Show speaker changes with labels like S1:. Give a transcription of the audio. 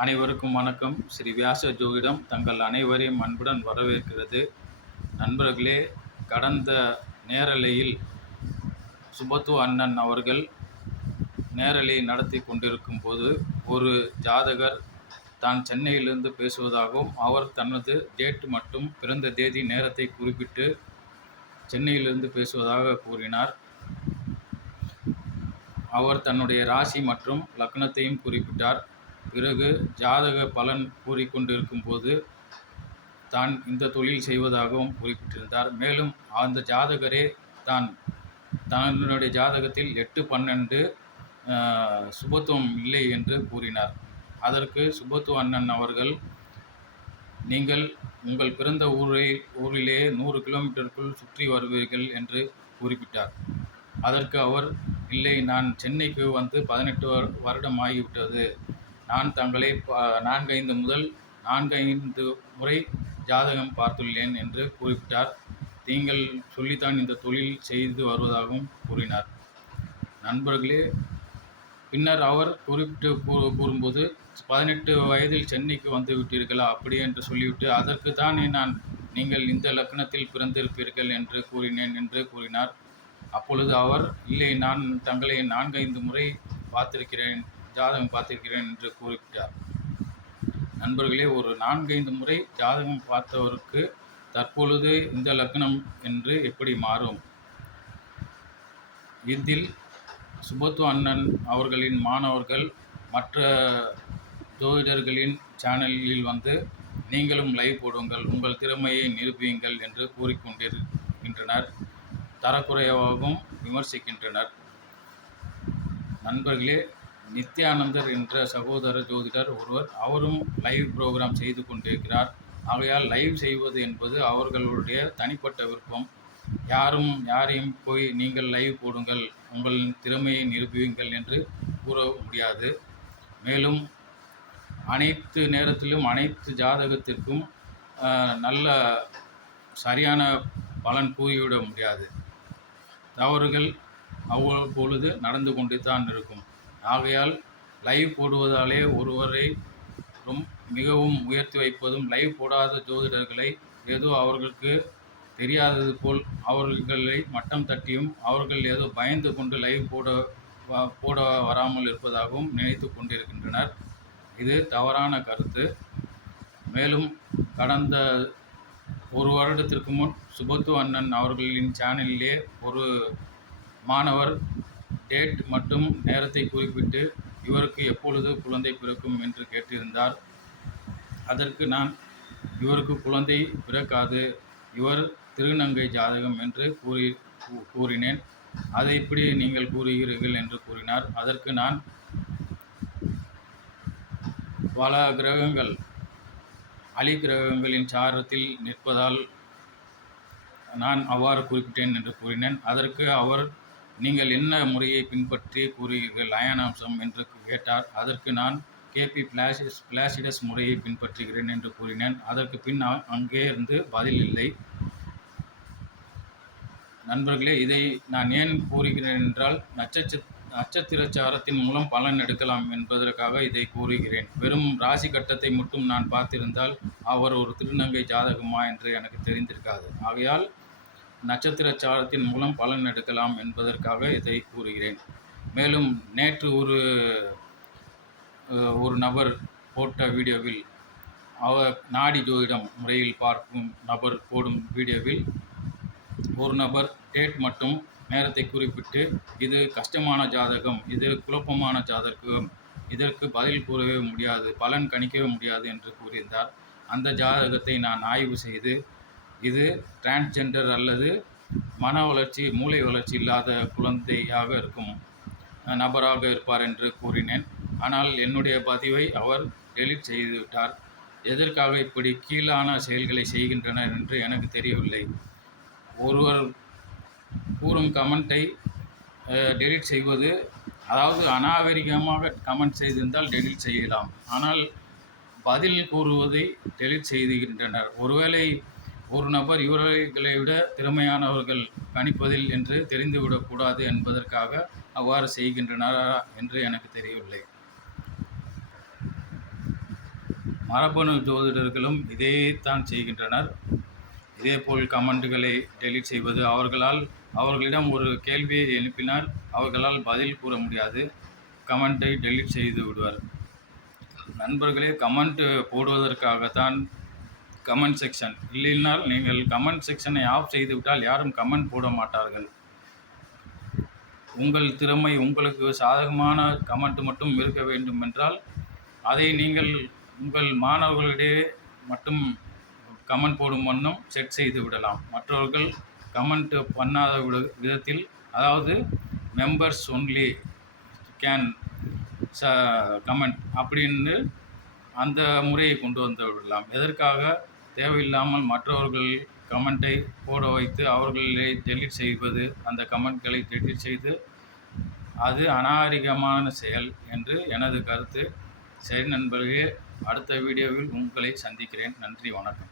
S1: அனைவருக்கும் வணக்கம். ஸ்ரீ வியாச ஜோதிடம் தங்கள் அனைவரையும் அன்புடன் வரவேற்கிறது. நண்பர்களே கடந்த நேரலையில் சுபத்து அண்ணன் அவர்கள் நேரலை நடத்தி கொண்டிருக்கும் போது ஒரு ஜாதகர் தான் சென்னையிலிருந்து பேசுவதாகவும் அவர் தனது டேட் மற்றும் பிறந்த தேதி நேரத்தை குறிப்பிட்டு சென்னையிலிருந்து பேசுவதாக கூறினார். அவர் தன்னுடைய ராசி மற்றும் லக்னத்தையும் குறிப்பிட்டார். பிறகு ஜாதக பலன் கூறிக்கொண்டிருக்கும் போது தான் இந்த தொழில் செய்வதாகவும் குறிப்பிட்டிருந்தார். மேலும் அந்த ஜாதகரே தான் தன்னுடைய ஜாதகத்தில் எட்டு பன்னெண்டு சுபத்துவம் இல்லை என்று கூறினார். அதற்கு சுபத்துவ அண்ணன் அவர்கள் நீங்கள் உங்கள் பிறந்த ஊரை ஊரிலே நூறு கிலோமீட்டருக்குள் சுற்றி வருவீர்கள் என்று குறிப்பிட்டார். அதற்கு அவர் இல்லை நான் சென்னைக்கு வந்து பதினெட்டு வரு- வருடம் ஆகிவிட்டது. நான் தங்களை நான்கைந்து முதல் நான்கைந்து முறை ஜாதகம் பார்த்துள்ளேன் என்று குறிப்பிட்டார். நீங்கள் சொல்லித்தான் இந்த தொழில் செய்து வருவதாகவும் கூறினார். நண்பர்களே பின்னர் அவர் குறிப்பிட்டு கூ கூறும்போது பதினெட்டு வயதில் சென்னைக்கு வந்து விட்டீர்களா? அப்படி என்று சொல்லிவிட்டு அதற்கு தானே நான் நீங்கள் இந்த லக்னத்தில் பிறந்திருப்பீர்கள் என்று கூறினேன் என்று கூறினார். அப்பொழுது அவர் இல்லை நான் தங்களை நான்கைந்து முறை பார்த்திருக்கிறேன். ஜாதகம் பார்த்திருக்கிறேன் என்று கூறுகிறார். நண்பர்களே ஒரு நான்கைந்து முறை ஜாதகம் பார்த்தவருக்கு தற்பொழுது இந்த லக்னம் என்று எப்படி மாறும்? இதில் சுபத்து அண்ணன் அவர்களின் மாணவர்கள் மற்ற ஜோதிடர்களின் சேனலில் வந்து நீங்களும் லைவ் போடுங்கள் உங்கள் திறமையை நிரூபியுங்கள் என்று கூறிக்கொண்டிருக்கின்றனர். தரக்குறைவாகவும் விமர்சிக்கின்றனர். நண்பர்களே நித்யானந்தர் என்ற சகோதர ஜோதிடர் ஒருவர் அவரும் லைவ் ப்ரோக்ராம் செய்து கொண்டிருக்கிறார். ஆகையால் லைவ் செய்வது என்பது அவர்களுடைய தனிப்பட்ட விருப்பம். யாரும் யாரையும் போய் நீங்கள் லைவ் போடுங்கள் உங்கள் திறமையை நிரூபியுங்கள் என்று கூற முடியாது. மேலும் அனைத்து நேரத்திலும் அனைத்து ஜாதகத்திற்கும் நல்ல சரியான பலன் கூறிவிட முடியாது. தவறுகள் அவ்வப்பொழுது நடந்து கொண்டு தான் இருக்கும். ஆகையால் லைவ் போடுவதாலே ஒருவரை ரொம் மிகவும் உயர்த்தி வைப்பதும் லைவ் போடாத ஜோதிடர்களை ஏதோ அவர்களுக்கு தெரியாதது போல் அவர்களை மட்டம் தட்டியும் அவர்கள் ஏதோ பயந்து கொண்டு லைவ் போட போட வராமல் இருப்பதாகவும் நினைத்து கொண்டிருக்கின்றனர். இது தவறான கருத்து. மேலும் கடந்த ஒரு வருடத்திற்கு முன் சுபத்து அண்ணன் அவர்களின் சேனலிலே ஒரு மாணவர் டேட் மற்றும் நேரத்தை குறிப்பிட்டு இவருக்கு எப்பொழுது குழந்தை பிறக்கும் என்று கேட்டிருந்தார். அதற்கு நான் இவருக்கு குழந்தை பிறக்காது. இவர் திருநங்கை ஜாதகம் என்று கூறி கூறினேன். அதை இப்படி நீங்கள் கூறுகிறீர்கள் என்று கூறினார். அதற்கு நான் பல கிரகங்கள் அலி கிரகங்களின் சாரத்தில் நிற்பதால் நான் அவ்வாறு குறிப்பிட்டேன் என்று கூறினேன். அதற்கு அவர் நீங்கள் என்ன முறையை பின்பற்றி கூறுகிறீர்கள்? அயனாம்சம் என்று கேட்டார். அதற்கு நான் கேபி பிளாசிஸ் பிளாசிடஸ் முறையை பின்பற்றுகிறேன் என்று கூறினேன். அதற்கு பின் அங்கே இருந்து பதில் இல்லை. நண்பர்களே இதை நான் ஏன் கூறுகிறேன் என்றால் நட்சத்திர நட்சத்திரச்சாரத்தின் மூலம் பலன் எடுக்கலாம் என்பதற்காக இதை கூறுகிறேன். வெறும் ராசி கட்டத்தை மட்டும் நான் பார்த்திருந்தால் அவர் ஒரு திருநங்கை ஜாதகமா என்று எனக்கு தெரிந்திருக்காது. ஆகையால் நட்சத்திர சாரத்தின் மூலம் பலன் எடுக்கலாம் என்பதற்காக இதை கூறுகிறேன். மேலும் நேற்று ஒரு ஒரு நபர் போட்ட வீடியோவில் அவர் நாடி ஜோதிடம் முறையில் பார்க்கும் நபர் போடும் வீடியோவில் ஒரு நபர் டேட் மற்றும் நேரத்தை குறிப்பிட்டு இது கஷ்டமான ஜாதகம் இது குழப்பமான ஜாதகம் இதற்கு பதில் கூறவே முடியாது பலன் கணிக்கவே முடியாது என்று கூறியிருந்தார். அந்த ஜாதகத்தை நான் ஆய்வு செய்து இது டிரான்ஸ்ஜெண்டர் அல்லது மன வளர்ச்சி மூளை வளர்ச்சி இல்லாத குழந்தையாக இருக்கும். நபராக இருப்பார் என்று கூறினேன். ஆனால் என்னுடைய பதிவை அவர் டெலீட் செய்துவிட்டார். எதற்காக இப்படி கீழான செயல்களை செய்கின்றனர் என்று எனக்கு தெரியவில்லை. ஒருவர் கூறும் கமெண்ட்டை டெலிட் செய்வது அதாவது அநாகரிகமாக கமெண்ட் செய்திருந்தால் டெலிட் செய்யலாம். ஆனால் பதில் கூறுவதை டெலிட் செய்துகின்றனர். ஒருவேளை ஒரு நபர் இவர்களை விட திறமையானவர்கள் கணிப்பதில் என்று தெரிந்துவிடக்கூடாது என்பதற்காக அவ்வாறு செய்கின்றனரா என்று எனக்கு தெரியவில்லை. மரபணு ஜோதிடர்களும் இதே தான் செய்கின்றனர். இதேபோல் கமெண்ட்டுகளை டெலீட் செய்வது அவர்களால் அவர்களிடம் ஒரு கேள்வியை எழுப்பினால் அவர்களால் பதில் கூற முடியாது. கமெண்ட்டை டெலீட் செய்து விடுவார். நண்பர்களே கமெண்ட் போடுவதற்காகத்தான் கமெண்ட் செக்ஷன். இல்லைனால் நீங்கள் கமெண்ட் செக்ஷனை ஆஃப் செய்துவிட்டால் யாரும் கமெண்ட் போட மாட்டார்கள். உங்கள் திறமை உங்களுக்கு சாதகமான கமெண்ட் மட்டும் இருக்க வேண்டும் என்றால் அதை நீங்கள் உங்கள் மாணவர்களிடையே மட்டும் கமெண்ட் போடும் வண்ணம் செட் செய்து விடலாம். மற்றவர்கள் கமெண்ட் பண்ணாத விதத்தில் அதாவது மெம்பர்ஸ் ஒன்லி கேன் ச கமெண்ட் அப்படின்னு அந்த முறையை கொண்டு வந்து விடலாம். எதற்காக? தேவையில்லாமல் மற்றவர்கள் கமெண்ட்டை போட வைத்து அவர்களை டெலிட் செய்வது அந்த கமெண்ட்களை டெலிட் செய்து அது அநாகரிகமான செயல் என்று எனது கருத்து. சரி நண்பர்களே அடுத்த வீடியோவில் உங்களை சந்திக்கிறேன். நன்றி வணக்கம்.